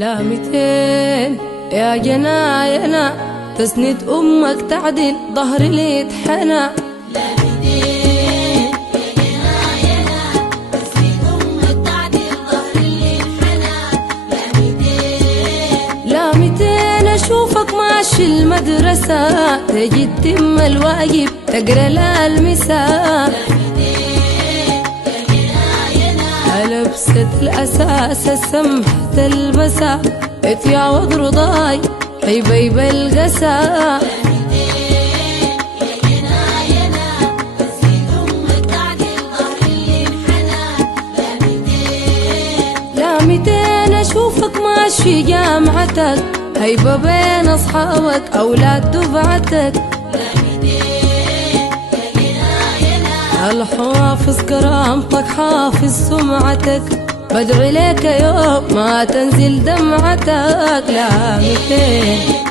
لا 200 يا جناينا تسند أمك تعدل ظهر اللي اتحنى. لا 200 يا جناينا تسند أمك تعدل ظهر اللي اتحنى. لا 200 أشوفك ماشي المدرسة تجي تتم الواجب تقرا للمساء. لبسة الأساس السمحة المساء اتيعوض رضاي حبيب القسا. لا 200 أشوفك ماشي جامعتك هيبة بين أصحابك أولاد دفعتك. الحافظ كرامتك حافظ سمعتك بدعي لك يوم ما تنزل دمعتك. لا 200